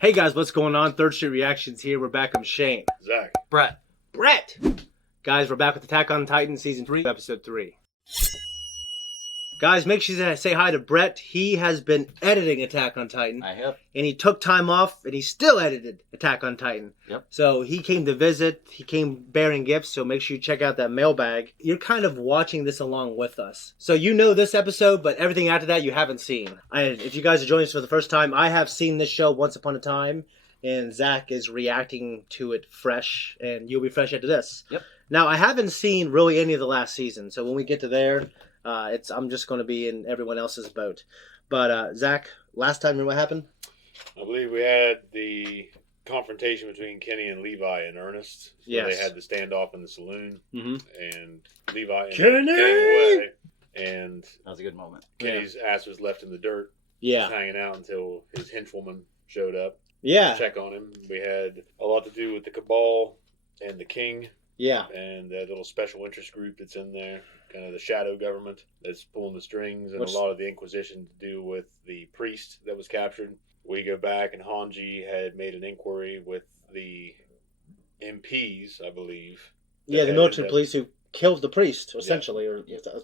Hey guys, what's going on? Third Street Reactions here. We're back. I'm Shane. Zach. Brett. Guys, we're back with Attack on Titan Season 3, Episode 3. Guys, make sure you say hi to Brett. He has been editing Attack on Titan. I have. And he took time off, and he still edited Attack on Titan. Yep. So he came to visit. He came bearing gifts, so make sure you check out that mailbag. You're kind of watching this along with us. So you know this episode, but everything after that you haven't seen. If you guys are joining us for the first time, I have seen this show once upon a time, and Zach is reacting to it fresh, and you'll be fresh after this. Yep. Now, I haven't seen really any of the last season, so when we get to there, I'm just going to be in everyone else's boat. But Zach, last time, remember what happened? I believe we had the confrontation between Kenny and Levi and Ernest. So Yes. They had the standoff in the saloon, Mm-hmm. and Levi ended Kenny! up getting away, and That was a good moment. Kenny's ass was left in the dirt, Yeah. just hanging out until his henchwoman showed up Yeah. to check on him. We had a lot to do with the Cabal and the King Yeah. and that little special interest group that's in there. Kind of the shadow government that's pulling the strings, and Which- a lot of the Inquisition to do with the priest that was captured. We go back, and Hanji had made an inquiry with the MPs, I believe. Yeah, the that military had- police who killed the priest, essentially, or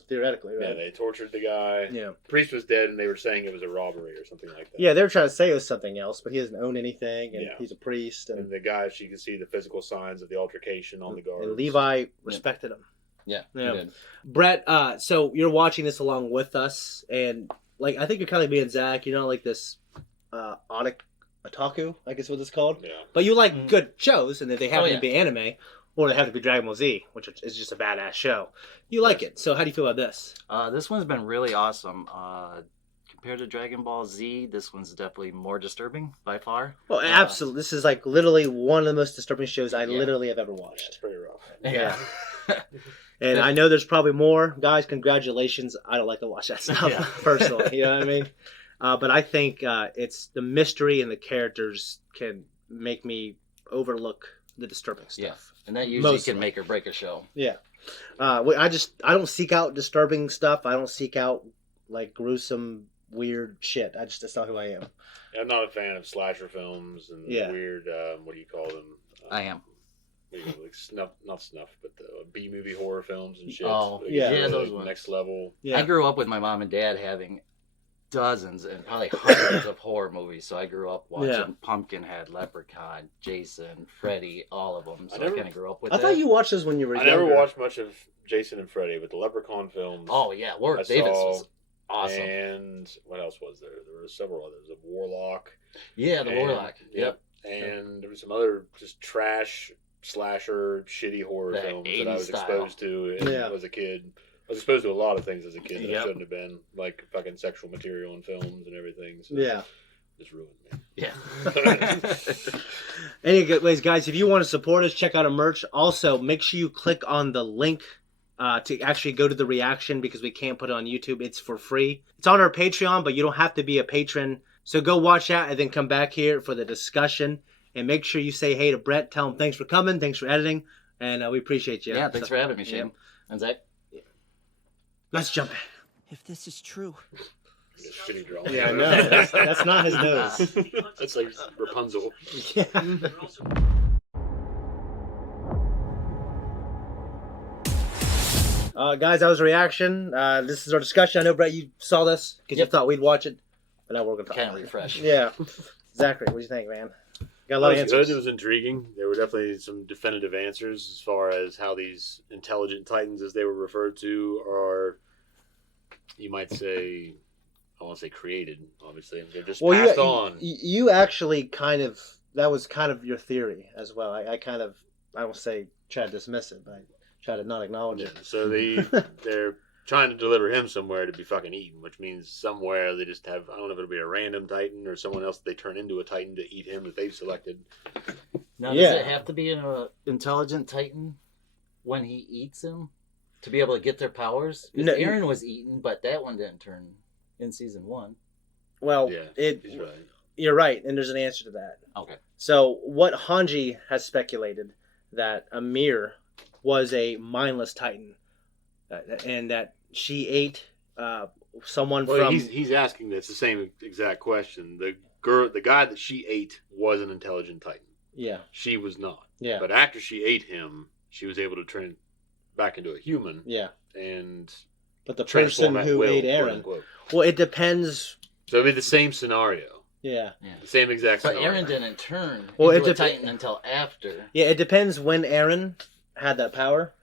theoretically, Yeah, right? they tortured the guy. Yeah. Priest was dead, and they were saying it was a robbery or something like that. Yeah, they were trying to say it was something else, but he doesn't own anything, and Yeah. he's a priest, And and the guy, she could see the physical signs of the altercation on the guards. and Levi respected him. Yeah. Yeah. Good. Brett, so you're watching this along with us, and like I think you're kind of being Zach. You're not like this otaku, I guess what it's called. Yeah. But you like good shows, and if they happen yeah. to be anime, or they have to be Dragon Ball Z, which is just a badass show, you like it. So how do you feel about this? This one's been really awesome. Compared to Dragon Ball Z, this one's definitely more disturbing by far. Well, absolutely. This is like literally one of the most disturbing shows I Yeah. literally have ever Yeah, watched. it's pretty rough. Yeah. And I know there's probably more. Guys, congratulations. I don't like to watch that stuff, Yeah. personally. You know what I mean? But I think it's the mystery and the characters can make me overlook the disturbing stuff. Yeah. And that usually Mostly. can make or break a show. Yeah. I don't seek out disturbing stuff. I don't seek out like gruesome, weird shit. That's not who I am. I'm not a fan of slasher films and Yeah. weird, what do you call them? I am. Like snuff, not snuff, but the B-movie horror films and shit. Oh, Like, yeah. really Yeah, those ones. next level. Yeah. I grew up with my mom and dad having dozens and probably hundreds of horror movies. So I grew up watching Yeah. Pumpkinhead, Leprechaun, Jason, Freddy, all of them. So I I, never- kind of grew up with I that. thought you watched this when you were I younger. never watched much of Jason and Freddy, but the Leprechaun films. Oh yeah, I Warwick Davis saw, was awesome. And what else was there? There were several others. The Warlock. Yeah, the and- Warlock. Yep. And there were some other just trash slasher shitty horror That films that I 80s was style. exposed to Yeah. as a kid. I was exposed to a lot of things as a kid that I Yep. shouldn't have been, like fucking sexual material in films and everything. So Yeah. It's ruined me. Yeah. Anyways, guys, if you want to support us, check out our merch. Also, make sure you click on the link to actually go to the reaction because we can't put it on YouTube. It's for free. It's on our Patreon, but you don't have to be a patron. So go watch that and then come back here for the discussion. And make sure you say hey to Brett. Tell him thanks for coming. Thanks for editing. And we appreciate you. Yeah, thanks for having me, Shane. Yeah. And Zach? Let's jump in. If this is true, Like a shitty drawing. Yeah, I know. That's not his nose. That's like Rapunzel. Yeah. Guys, that was a reaction. This is our discussion. I know, Brett, you saw this because you Yep. thought we'd watch it, but now we're going to talk Kind about of it. refresh. Yeah. Zachary, what do you think, man? Got a lot of It was good. answers. It was intriguing. There were definitely some definitive answers as far as how these intelligent titans, as they were referred to, are, you might say, I won't say created, obviously. They're just passed on. You actually kind of, that was kind of your theory as well. I won't say try to dismiss it, but I try to not acknowledge Yeah, it. so they're trying to deliver him somewhere to be fucking eaten, which means somewhere they just have, I don't know if it'll be a random titan or someone else that they turn into a titan to eat him that they've selected. Now, Yeah. does it have to be an intelligent Titan when he eats him to be able to get their powers? Because No, Aaron was eaten, but that one didn't turn in season 1. Well, Yeah, he's right. you're right, and there's an answer to that. Okay. So what Hanji has speculated that Amir was a mindless titan, and that she ate someone Well, from. he's asking this the same exact question. The the guy that she ate was an intelligent Titan. Yeah. She was not. Yeah. But after she ate him, she was able to turn back into a human. Yeah. And But the transform person at who will, ate quote Aaron. unquote. Well, it depends. So it'd be the same scenario. Yeah. The same exact But scenario. Aaron didn't turn Well, into it a dep- Titan until after. Yeah, it depends when Aaron had that power.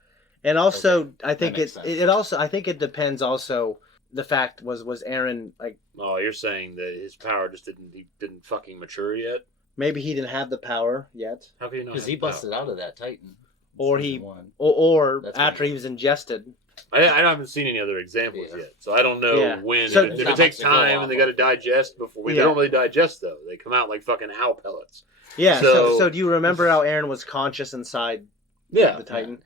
And also, I think makes sense. it also, I think it depends also, the fact was Aaron, like, Oh, you're saying that his power just didn't fucking mature yet? maybe he didn't have the power yet. How can you not? Because have he power? busted out of that Titan. Or Season he- one. Or That's after when- he was ingested. I haven't seen any other examples Yeah. yet, so I don't know Yeah. when. So- if There's it not takes much to go time off and they got to of. digest before. They Yeah. don't really digest though. They come out like fucking owl pellets. Yeah, So- so do you remember how Aaron was conscious inside Yeah, the Titan?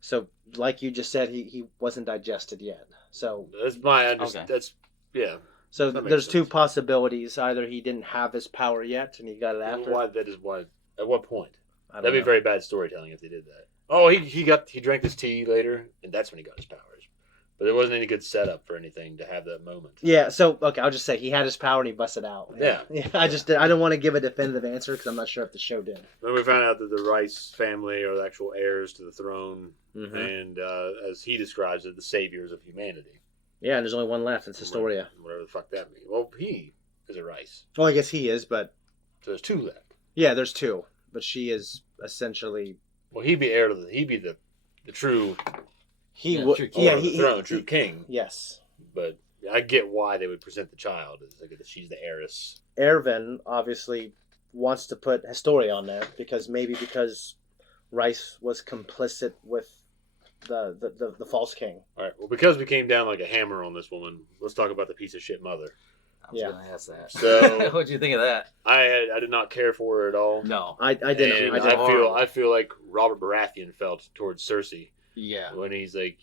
So, like you just said, he wasn't digested yet. So that's my understanding. Okay. That's yeah. so That makes there's two sense. possibilities. Either he didn't have his power yet and he got it after. Why that is why? At what point? I don't That'd be know. very bad storytelling if they did that. Oh, he drank this tea later, and that's when he got his powers. But there wasn't any good setup for anything to have that moment. Yeah, so okay, I'll just say he had his power and he busted out. Yeah. I don't want to give a definitive answer because I'm not sure if the show did. Then we found out that the Rice family are the actual heirs to the throne, Mm-hmm. and as he describes it, the saviors of humanity. Yeah, and there's only one left. It's Historia. Whatever the fuck that means. Well, he is a Rice, Well, I guess he is, but so there's two left. yeah, there's two. But she is essentially Well, he'd be heir to he'd be the true he Yeah, would. true Yeah, owner of the he throne, true king. Yes, But I get why they would present the child as like that she's the heiress. Erwin obviously wants to put Historia on there because Rice was complicit with the false king. All right. Well, because we came down like a hammer on this woman, let's talk about the piece of shit mother. I was Yeah. going to ask that. So- What'd you think of that? I did not care for her at all. No. I didn't. And I didn't. I feel like Robert Baratheon felt towards Cersei Yeah. when he's like,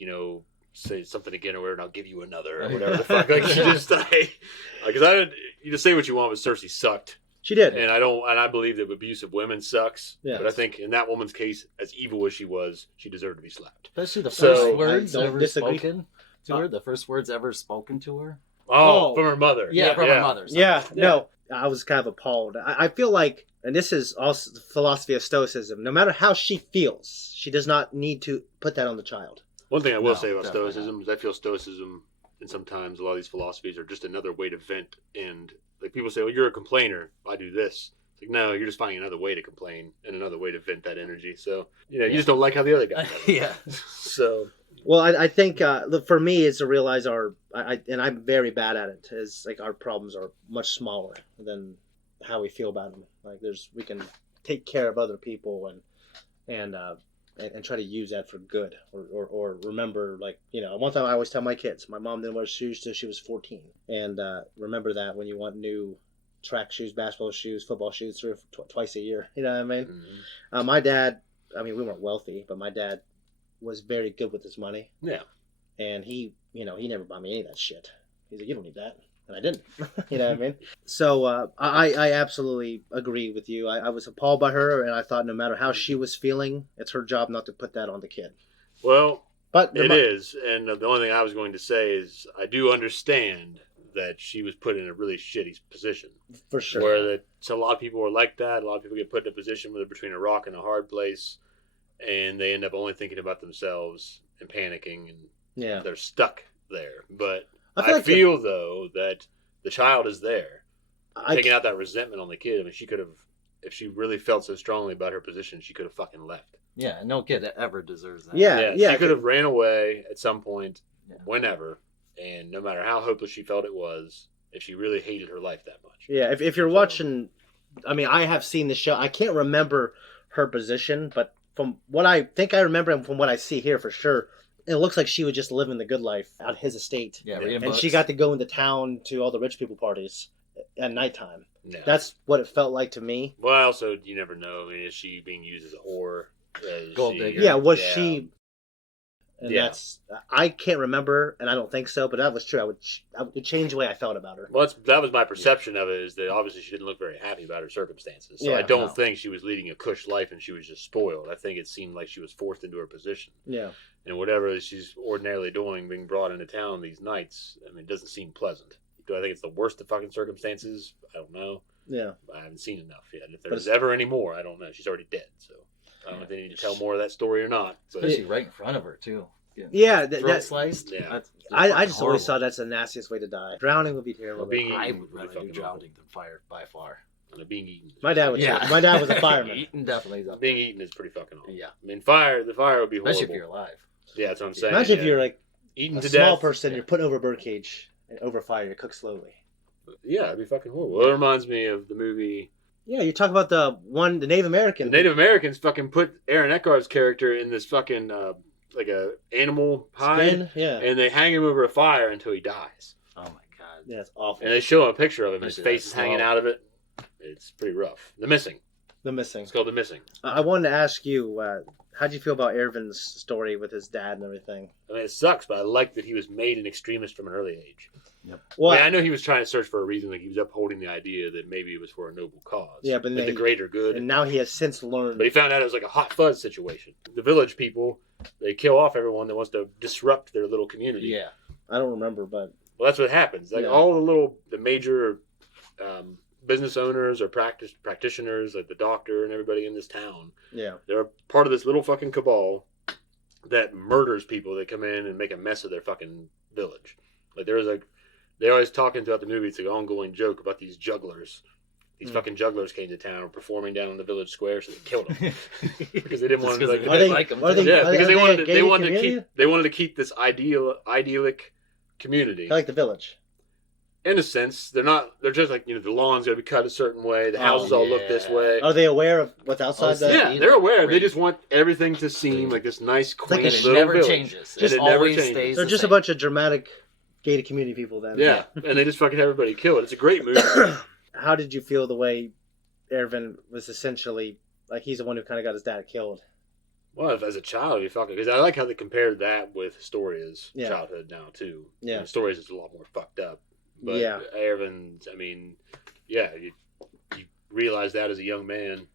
say something again or whatever, and I'll give you another or whatever the fuck. Like she just because I didn't. You just say what you want, but Cersei sucked, She did. and I believe that abuse of women sucks. Yeah. But I think in that woman's case, as evil as she was, she deserved to be slapped. Especially the So- first words I don't ever disagree. spoken to her. The first words ever spoken to her. Oh, Oh. from her mother. Yeah, from her mother. sorry. Yeah, no, I was kind of appalled. I feel like, and this is also the philosophy of Stoicism, no matter how she feels, she does not need to put that on the child. One thing I will No, say about definitely Stoicism is I feel Stoicism, and sometimes a lot of these philosophies are just another way to vent. And like people say, well, you're a complainer. I do this. It's like, no, you're just finding another way to complain and another way to vent that energy. So, you Yeah. just don't like how the other guy does it. Yeah. So, Well, I think for me, it's to realize and I'm very bad at it, is like our problems are much smaller than how we feel about them. Like we can take care of other people and try to use that for good or remember, like, one time I always tell my kids, my mom didn't wear shoes till she was 14, and remember that when you want new track shoes, basketball shoes, football shoes twice a year. You know what I mean? My dad, we weren't wealthy, but my dad was very good with his money. yeah. And he never bought me any of that shit. He's like, you don't need that. And I didn't. You know what I mean? So I absolutely agree with you. I was appalled by her, and I thought no matter how she was feeling, it's her job not to put that on the kid. Well, But it is. And the only thing I was going to say is I do understand that she was put in a really shitty position. for sure. Where so a lot of people are like that. A lot of people get put in a position where they're between a rock and a hard place, and they end up only thinking about themselves and panicking, and Yeah. they're stuck there. But I feel like though, that the child is there, I taking out that resentment on the kid. I mean, she could have, if she really felt so strongly about her position, she could have fucking left. Yeah. No kid ever deserves that. Yeah. She could have ran away at some point, Yeah. whenever, and no matter how hopeless she felt it was, if she really hated her life that much. Yeah, if you're watching, I have seen the show. I can't remember her position, but from what I think I remember and from what I see here for sure, it looks like she was just living the good life at his estate. Yeah. Yeah. reading And she books. got to go into town to all the rich people parties at nighttime. No. That's what it felt like to me. Well, also, you never know. I mean, is she being used as a whore? Is Gold she- digger. Yeah, was she? And Yeah. I can't remember, and I don't think so, but that was true. I would change the way I felt about her. Well, that was my perception of it, is that obviously she didn't look very happy about her circumstances. So Yeah, I don't no. think she was leading a cush life and she was just spoiled. I think it seemed like she was forced into her position. Yeah. And whatever she's ordinarily doing, being brought into town these nights, I mean, it doesn't seem pleasant. Do I think it's the worst of fucking circumstances? I don't know. Yeah. I haven't seen enough yet. If But there's it's- ever any more, I don't know. She's already dead, so I don't know if they need to tell more of that story or not. But Especially right in front of her too. Getting Yeah, throat that- sliced. Yeah. That's I just always horrible. thought that's the nastiest way to die. Drowning would be terrible. Well, being I eaten would would be rather do fucking drowning than fire by far. awful. Being eaten. My dad would. Yeah. My dad was a fireman. Eating definitely is up Being eaten is pretty fucking awful. there. Yeah. I mean, the fire would be horrible. Especially if you're alive. Yeah, that's what I'm saying. Imagine if yeah. you're like eaten a to small death. person, Yeah. you're put over a birdcage and over fire, you cook slowly. Yeah, it'd be fucking horrible. Well, it reminds me of the movie. Yeah, you talk about the Native American. The Native Americans fucking put Aaron Eckhart's character in this fucking like a animal hide, Skin? Yeah. and they hang him over a fire until he dies. Oh my god. Yeah, it's awful. And they show a picture of him. His Especially face that is hanging slow. out of it. It's pretty rough. The Missing. The Missing. It's called The Missing. I wanted to ask you, how'd you feel about Ervin's story with his dad and everything? I mean, it sucks, but I like that he was made an extremist from an early age. Well, I mean, I know he was trying to search for a reason. Like he was upholding the idea that maybe it was for a noble cause. Yeah, but like they- the greater good. and now he has since learned. But he found out it was like a hot fuzz situation. The village people, they kill off everyone that wants to disrupt their little community. Yeah. I don't remember, but Well, that's what happens. Like Yeah. all the major business owners or practitioners, like the doctor and everybody in this town, yeah. they're part of this little fucking cabal that murders people that come in and make a mess of their fucking village. Like they always talking throughout the movie. It's like an ongoing joke about these jugglers. These fucking jugglers came to town performing down in the village square, so they killed them because they didn't want to. Just 'cause Like, they Are they- like 'em, are too. they- yeah, because they a wanted to, gated to community? keep this idyllic community. I like the village. In a sense, they're just like, the lawn's got to be cut a certain way, the Oh, houses all look this yeah. way. Are they aware of what's outside the? Yeah, Yeah. they're aware. They Great. just want everything to seem like this nice, quaint like And it little never village. changes. And It it never always changes. stays They're the just a same. bunch of dramatic gated community people. Then. Yeah, and they just fucking have everybody killed. It's a great movie. How did you feel the way Ervin was essentially like he's the one who kind of got his dad killed? Well, as a child, you fucking, because I like how they compared that with Historia's Yeah. childhood now too. Yeah. Historia's is a lot more fucked up. But Yeah. Ervin's, I mean, yeah, you realize that as a young man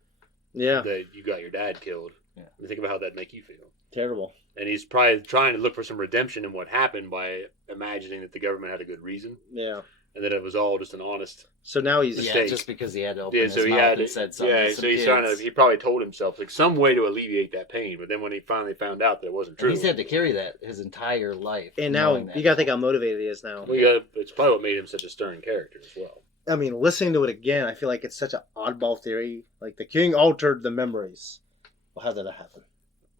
Yeah, that you got your dad killed. Yeah. And think about how that'd make you feel. terrible. And he's probably trying to look for some redemption in what happened by imagining that the government had a good reason Yeah. and that it was all just an honest. So now he's Yeah, mistake. just because he had to open Yeah, his so he mouth had and said something. yeah, to so some he's trying to. kids. He probably told himself like some way to alleviate that pain. But then when he finally found out that it wasn't true, And he's had to carry that his entire life. and now knowing that. you gotta think how motivated he is now. it's probably what made him such a stern character as well. I mean, listening to it again, I feel like it's such an oddball theory. Like the king altered the memories. Well, how did that happen?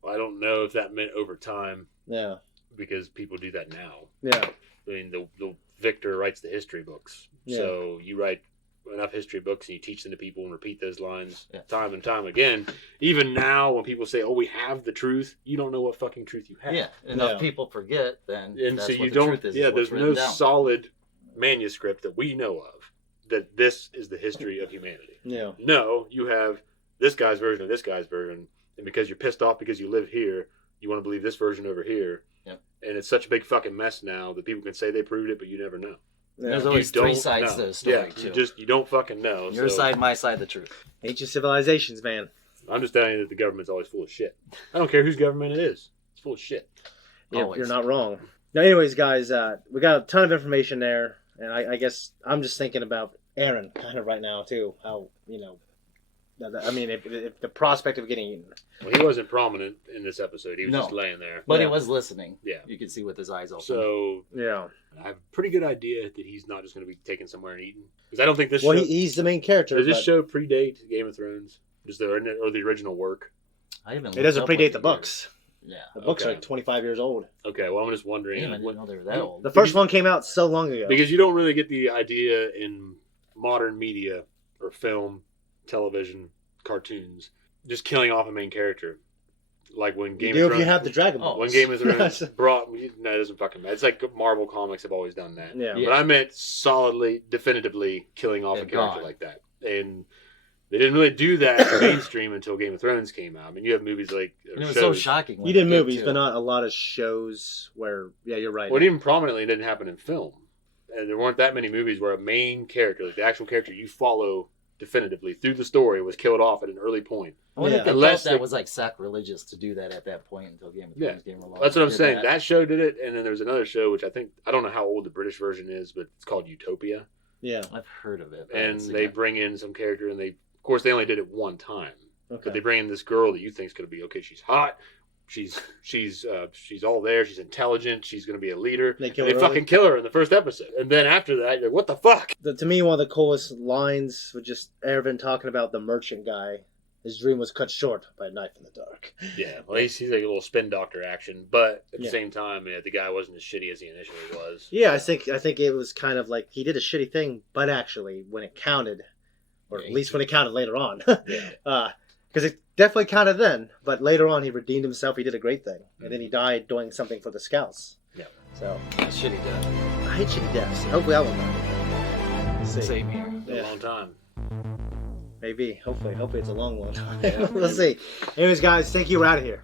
I don't know if that meant over time Yeah, because people do that now. yeah, I mean, the victor writes the history books, Yeah. so you write enough history books and you teach them to people and repeat those lines Yeah. time and time again. Even now, when people say, "Oh, we have the truth," you don't know what fucking truth you have. Yeah, enough Yeah. people forget, then And that's so what you the don't. truth is. Yeah, what's there's written no down. solid manuscript that we know of that this is the history of humanity. yeah. No, you have this guy's version of this guy's version, and because you're pissed off because you live here, you want to believe this version over here. Yep. And it's such a big fucking mess now that people can say they proved it, but you never know. There's yeah. always You three don't sides know. to the story, Yeah, too. you don't fucking know. Your so side, my side, the truth. Ancient civilizations, man. I'm just telling you that the government's always full of shit. I don't care whose government it is. It's full of shit. Always. You're not wrong. Now, anyways, guys, we got a ton of information there, and I guess I'm just thinking about Aaron kind of right now too. How I mean, if the prospect of getting eaten. Well, he wasn't prominent in this episode. He was No. just laying there. But Yeah. he was listening. Yeah. You could see with his eyes open. So Yeah. I have a pretty good idea that he's not just going to be taken somewhere and eaten. Because I don't think this Well, show... he's the main character. Does this but show predate Game of Thrones? Just the original work? I haven't it doesn't looked up predate what the year- books. Yeah. The books are Okay. like 25 years old. Okay, well, I'm just wondering... Damn, I didn't know they were that old. The first one came out so long ago. Because you don't really get the idea in modern media or film, television, cartoons, just killing off a main character. Like when you Game do of if Thrones... you have the Dragon Oh, Balls. When Game of Thrones brought... No, it doesn't fucking matter. It's like Marvel Comics have always done that. Yeah. Yeah. But I meant solidly, definitively killing off a And character gone. like that. And they didn't really do that in mainstream until Game of Thrones came out. I mean, you have movies like... or And it was shows. so shocking. when You did it movies, too. but not a lot of shows where. Yeah, you're right. Well, even prominently, it didn't happen in film. And there weren't that many movies where a main character, like the actual character you follow definitively through the story, was killed off at an early point. I wonder Yeah. if they Unless felt that they- was like sacrilegious to do that at that point until Game of Yeah. Thrones came along. That's what I'm Did saying. That show did it, and then there's another show which I don't know how old the British version is, but it's called Utopia. Yeah. I've heard of it. and they bring in some character, and of course, they only did it one time. Okay. But they bring in this girl that you think is going to be okay. She's hot. She's all there. She's intelligent. She's going to be a leader. They And kill they her fucking kill her in the first episode. And then after that, you're like, what the fuck? To me, one of the coolest lines was just Ervin talking about the merchant guy. His dream was cut short by a knife in the dark. Yeah, well, he's like a little spin doctor action, but at the Yeah. same time, the guy wasn't as shitty as he initially was. Yeah, I think it was kind of like he did a shitty thing, but actually, when it counted, or Yeah, at least when it counted later on, Yeah. because it definitely counted then, but later on he redeemed himself. He did a great thing, and then he died doing something for the Scouts. Yeah. So Shitty death. I hate shitty deaths. Hopefully, I will not. We'll see. Same here. A Yeah. long time. Maybe. Hopefully it's a long time. Yeah. We'll see. Anyways, guys, thank you. We're out of here.